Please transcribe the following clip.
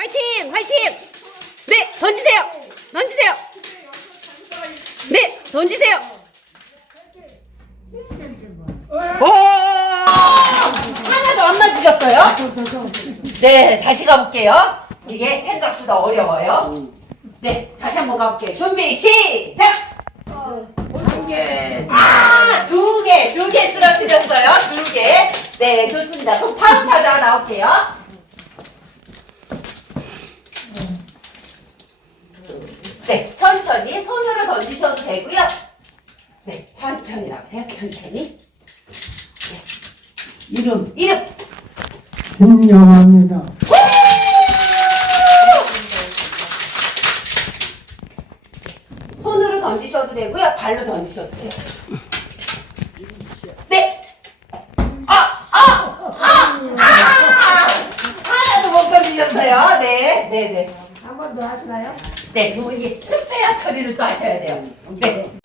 화이팅! 화이팅! 네, 던지세요! 던지세요! 네, 던지세요! 오! 하나도 안 맞으셨어요? 네, 다시 가볼게요. 이게 생각보다 어려워요. 네, 다시 한번 가볼게요. 준비, 시작! 한 개. 아, 두 개, 두 개 쓰러뜨렸어요. 두 개. 네, 좋습니다. 그럼 타자 나올게요. 네, 천천히 손으로 던지셔도 되고요. 네, 천천히 나오세요. 천천히. 네. 이름. 이름. 김영합니다. 손으로 던지셔도 되고요. 발로 던지셔도 돼요. 네. 아, 아, 아, 아! 하나도 못 던지셨어요. 네, 네, 네. 한 번 더 하시나요? 네, 두 분이 스페어 처리를 또 하셔야 돼요. 네.